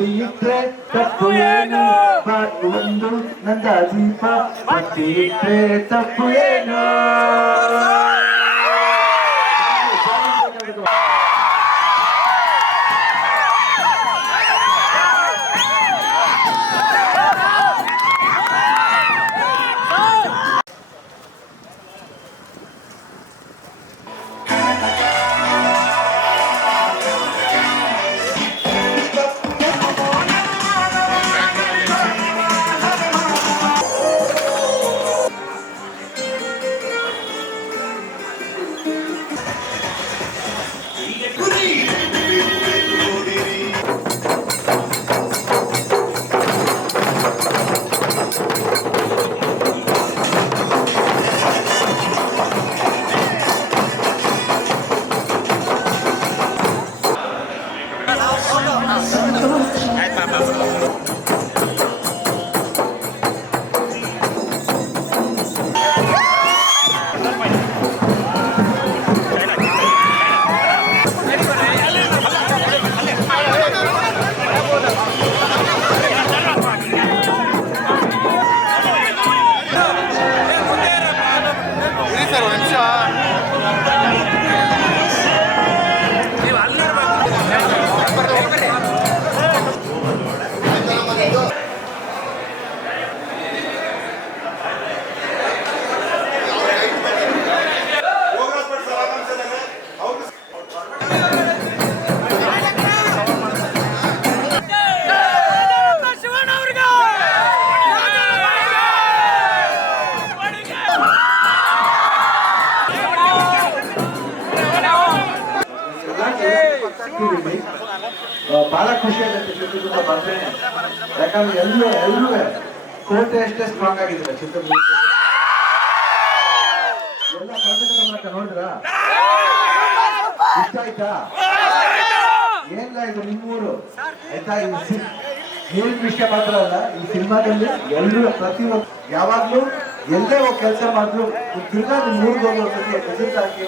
ಕಪ್ಪಿ ಇಟ್ರೆ ತಪ್ಪು ಏನು ಬಾಳು ಒಂದು ನಂದ ದೀಪ ಕಪ್ಪಿ ಇಟ್ರೆ ತಪ್ಪು ಏನು. ಬಹಳ ಖುಷಿ ಆಗುತ್ತೆ ಚಿತ್ರದುರ್ಗ ಬಂದ್ರೆ, ಯಾಕಂದ್ರೆ ಎಲ್ಲರೂ ಕೋಟೆ ಅಷ್ಟೇ ಸ್ಟ್ರಾಂಗ್ ಆಗಿದ್ದಾರೆ ಚಿತ್ರದುರ್ಗ. ಎಲ್ಲ ಕರ್ನಾಟಕ ಮೂಲಕ ನೋಡಿದ್ರ ಇಷ್ಟ ಆಯ್ತಾ? ಏನಿಲ್ಲ, ಇದು ನಿಮ್ಮೂರು ಆಯ್ತಾ? ಹೇಳಿದ ವಿಷಯ ಮಾತ್ರ ಅಲ್ಲ, ಈ ಸಿನಿಮಾದಲ್ಲಿ ಎಲ್ಲರೂ ಪ್ರತಿಯೊಂದು ಯಾವಾಗ್ಲೂ ಎಲ್ಲೇ ಹೋಗಿ ಕೆಲಸ ಮಾಡಿದ್ರು ತಿರ್ಗಾ ನಿಮ್ಮ ಊರಿಗೆ ಹೋಗೋದಕ್ಕೆ ವಿಸಿಟ್ ಹಾಕಿ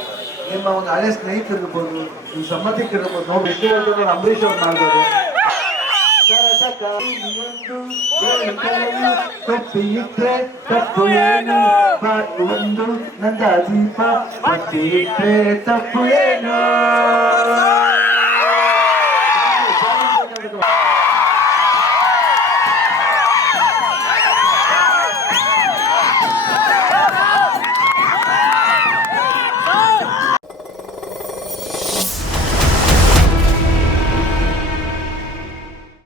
ನಿಮ್ಮ ಒಂದು ಹಳೆ ಸ್ನೇಹಿತರಿರ್ಬೋದು, ನಿಮ್ಮ ಸಂಬಂಧಿಕರಿರ್ಬೋದು ನೋಡಿ ಎಷ್ಟು ಅಂಬರೀಶ್ ಅವ್ರು ಮಾಡ್ಬೋದು. ಕಪ್ಪಿ ಇಟ್ರೆ ತಪ್ಪು ಏನು ಬಾಳು ಒಂದು ನಂದ ದೀಪ ಕಪ್ಪಿ ಇಟ್ರೆ ತಪ್ಪು ಏನು.